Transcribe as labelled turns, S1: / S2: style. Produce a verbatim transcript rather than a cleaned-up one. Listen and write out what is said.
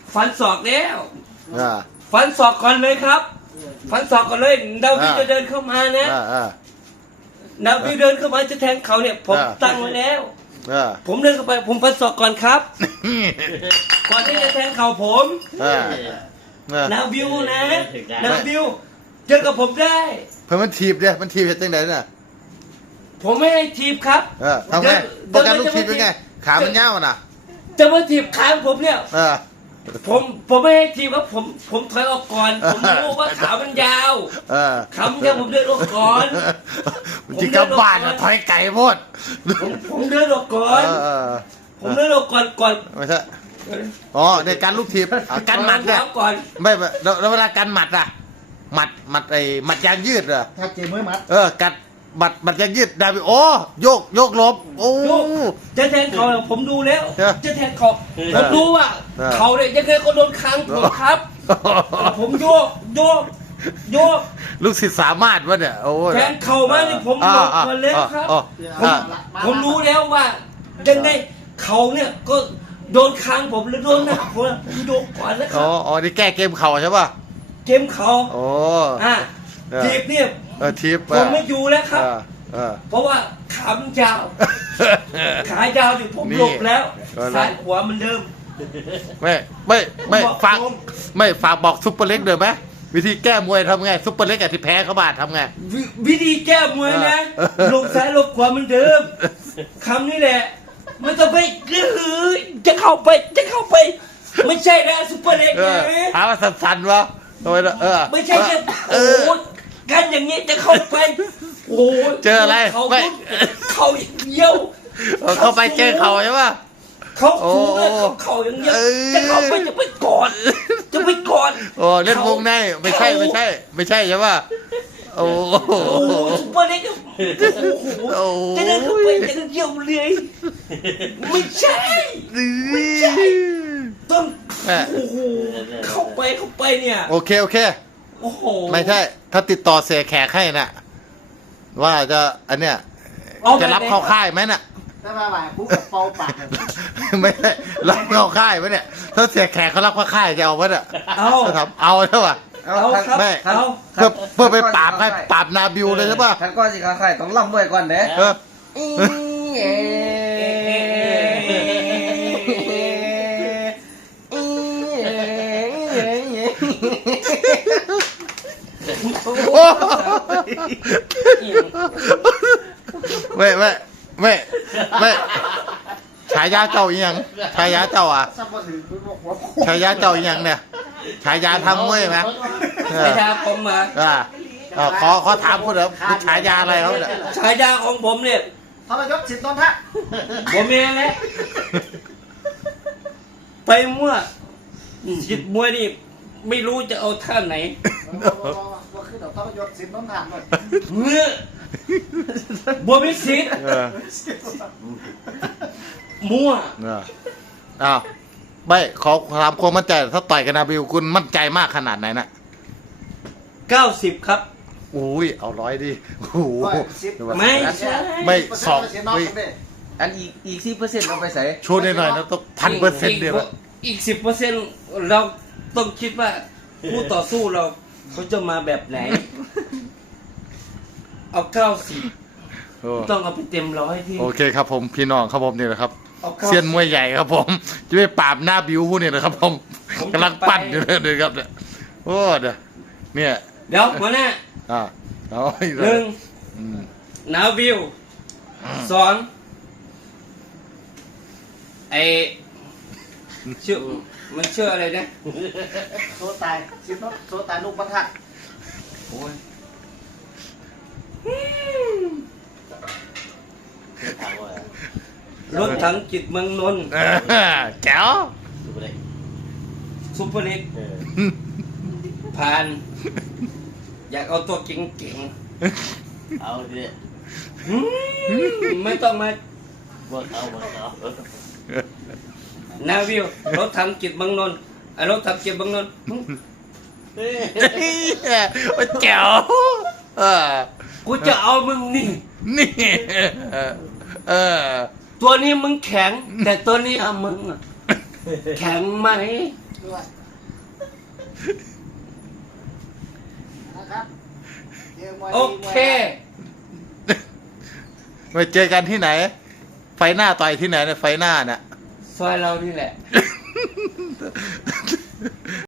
S1: ฟันศอกแล้ว
S2: อ่า
S1: ฟันศอกก่อนเลยครับ ฟันศอกก่อนเลยดาวิด
S2: อ่า
S1: จะเดินเข้ามานะ
S2: อ่าอ่า
S1: ดาวิดเดินเข้ามาจะแทงเขาเนี่ย ผม
S2: อ่า
S1: ตั้งไว้แล้ว
S2: อ่า
S1: ผมเดินเข้าไป ผมฟันศอกก่อนครับ ก่อนที่จะแทงเข่าผม
S2: อ่าอ่า
S1: นาวิวนะนาวิวเจอกับผมได้
S2: เพื่อมันทีบเนี่ยมันทีบเห็นจังไหนน่ะ
S1: ผมไม่ให้ทีบครับ
S2: เออทำไงโปรแกรมลูกทีบเป็นไงขามันยาวน่ะ
S1: จะมาทีบขาผมเนี่ย
S2: เออ
S1: ผมผมไม่ให้ทีบครับผมผมถอยออกก่อน ผมรู้ว่าขามันยาว
S2: เออ
S1: ขามันยาวผมเดินออกก่อน
S2: จริงกับบ้านอะถอยไก่หมด
S1: ผมผมเดินออกก่อน
S2: เออเออ
S1: ผมเดินออกก่อนก่อน
S2: ไม่ใช่อ๋อในการลูกทีบอ่ะกันหมัดเนี่ย
S1: ก่อน
S2: ไม่ไม่แล้วแล้วเวลากันหมัดอ่ะหมัดหมัดไอ้หมัดยางยืดเหรอ
S3: ถ้าเจมไม่มัด
S2: เออกัดหมัดหมัดยางยืดได้ไปโอ้โยกโยกหลบโอ้
S1: ลูกจะแทงเขาผมดูแล้ว
S2: เออ
S1: จะแทงเขาผมรู้ว่า
S2: เออ
S1: เขาเนี่ยยังเคยเขาโดนค้างผมครับ ผมโยกโยกโยก
S2: ลูกศิษย์สามารถวะเนี่ยโอ้
S1: แทงเข่ามานี่ผมโยกมาแล้วครับ
S2: อ่า
S1: ผม
S2: อ่า
S1: ผมรู้แล้วว่ายังไงเขาเนี่ยก็โดนค้างผมหรือโดนหน้าผมผมโยกก่อนแล้วค
S2: อ๋
S1: รั
S2: อบ อ๋อนี่แก้เกมเข่าใช่ป่ะ
S1: เกมเขา
S2: โอ้
S1: อ่ะ
S2: เออ
S1: ทีบเนี่ย
S2: เออทิป
S1: ผมไม่อยู่แล้วครับ
S2: เออเออ
S1: เพราะว่าขามันยาว ขายาวอยู่ผม
S2: นี่
S1: หลบแล้ว
S2: ก็เลย
S1: ซ้ายขวามันเดิม
S2: ไม่ไม่ไม่
S1: บอก
S2: ฝาก
S1: ผม
S2: ไม่ฝากบอกซุปเปอร์เล็กเดี๋ยวไหมวิธีแก้มวยทำไงซุปเปอร์เล็กอะที่แพ้เขาบาดทำไง
S1: ววิธีแก้มวยนะ
S2: เออ
S1: หลบซ้ายหลบขวามันเดิมคำนี้แหละมันจะไปเออจะเข้าไปจะเข้าไป ไม่ใช่นะซุปเปอร์เล็ก
S2: เอ
S1: นะ
S2: อหาว่าสั่นๆวะทำไมล่ะเออ
S1: ไม่ใช่แค่
S2: เอ
S1: โอ้
S2: อ
S1: โหกันอย่างนี้จะเข้าไปโอ้โห
S2: เจออะไร
S1: เขา
S2: ไม่
S1: เขาอย่างเดียว
S2: เออเข้าไปเจอเขาใช่ป่ะ
S1: เขาสูงเลย
S2: โอ้
S1: เขาเข่าอย่างเดียว
S2: เออ
S1: จะเข้าไปจะไปกอดจะไปกอด
S2: โอ้เล่นวงในไม่ใช่ไม่ใช่ ไม่ใช่ใช่ป่ะโอ้โห
S1: โอ้โหซุปเปอร์เล็กอะโอ้โห
S2: โอ้
S1: จะเดินเข้าไปจะเดียวเลยไม่ใช่ ไม่ใช่ ต้อง
S2: แม่
S1: โอ้โหเข้าไปเข้าไปเนี่ย
S2: โอเคโอเค
S1: โอ้โห
S2: ไม่ใช่ ถ้าติดต่อเสียแขกให้น่ะ ว่าจะอันเนี้ย
S1: เอา
S2: จะรับเข้าค่ายไหมน่ะ
S3: ถ้ามาบ่ายปุ๊บกับเป่าปากเลย
S2: ไม่ได้รับเข้าค่ายไหมเนี่ย ถ้าเสียแขกเขารับเข้าค่ายจะเอาไหมเนี่ย
S1: เอา
S2: จะทำเอาใช่ป่ะ
S1: เอาครับ
S2: ไม่
S1: เอา
S2: เพื่อเพื่อไปปราบให้ปราบนาบิวเลยใช่ป่ะ
S3: ท่านก็สิขาใครต้องล่ำด้วยก่อนเด้
S2: เออโอ้ไม่ไม่ไม่ไม่ฉายาเจ้าอีหยังฉายาเจ้าอ่ะ
S3: ซับบ่ถือคือบอกว่า
S2: ฉายาเจ้าอีหยังเนี่ยฉายาทำมวยไหมเอ
S1: ฉา
S2: อย
S1: าผมมา
S2: อ่าเออขอขอถามคุณเหรอคุณฉายาอะไรเขาเนี่ย
S1: ฉายาของผมเนี่ย
S3: ทรยศสิทธิ์ตนทะ
S1: ผมเองแหละไปมั่วจิตมวยนี่ไม่รู้จะเอาท่าไหน
S3: ว่าคือเดี๋ยวทรยศสิทธิ์ตนทะหมด
S1: เมื่อบัวมิสิทธิ์
S2: เออ
S1: มั่ว
S2: เอออ้าวไม่ขอถามความมั่นใจถ้าต่อยกับนาบิวคุณมั่นใจมากขนาดไหนนะ
S1: เก้าสิบครับ
S2: อุ้ยเอาร้อยดิโอ้โห
S1: ไม่ใช่
S2: ไม่สองไม่
S3: อันอีกอีกสิบเปอร์เซ็นต์เราไปใส่
S2: โชว์หน่อยๆนะต้องพันเปอร์เซ็นต์เดียวนะ
S1: อีกสิบเปอร์เซ็นต์เราต้องคิดว่าผู้ต่อสู้เราเขาจะมาแบบไหน เอาเก้าสิบ
S2: โอ้
S1: ต้องเอาไปเต็มร้อยพี่
S2: โอเคครับผมพี่น้องครับผมนี่แหละครับ
S1: เอาเข้า
S2: เซียนมวยใหญ่ครับผม จะไปปราบหน้าบิวผู้นี่นะครับผม
S1: ผมจะ
S2: กำลังปั้น
S1: ไป
S2: อยู่เลยครับเนี่ยโอ้เดี๋ยวเนี่ย
S1: เดี๋ยวหัวหน้า
S2: อ่าเอาอีก
S1: หนึ่ง
S2: อืม
S1: นาวิวสองไอชื่อมันชื่ออะไรนะ
S3: โซตายสิทธิ์ตนโซตายลูกบรรทัด
S1: โอ้ย รถถังจิตเมืองนนท์
S2: เออแจ๋ว
S1: ซุปเปอร์เล็กผ่าน อยากเอาตัวเก่ง
S4: เอาดิ
S1: ๆหืมไม่ต้องมา
S4: บอกเอาบอกเอา
S1: นาวิวรถถังจิตเมืองนนท์ไอ้รถถังจิตเมืองนนท์หึ
S2: โอ้แจ๋วเออ
S1: กูจะเอามึงนี่
S2: นี่เออ
S1: ตัวนี้มึงแข็ง แต่ตัวนี้อะมึงอะแข็งไหม
S3: ด้วยนะครับเจอมวย
S1: โอ
S3: ดีมวย
S1: เค
S2: ไปเจอกันที่ไหน ไฟหน้าต่อยที่ไหนเนี่ยไฟหน้าน่ะ
S1: ซอยเรานี่แหละ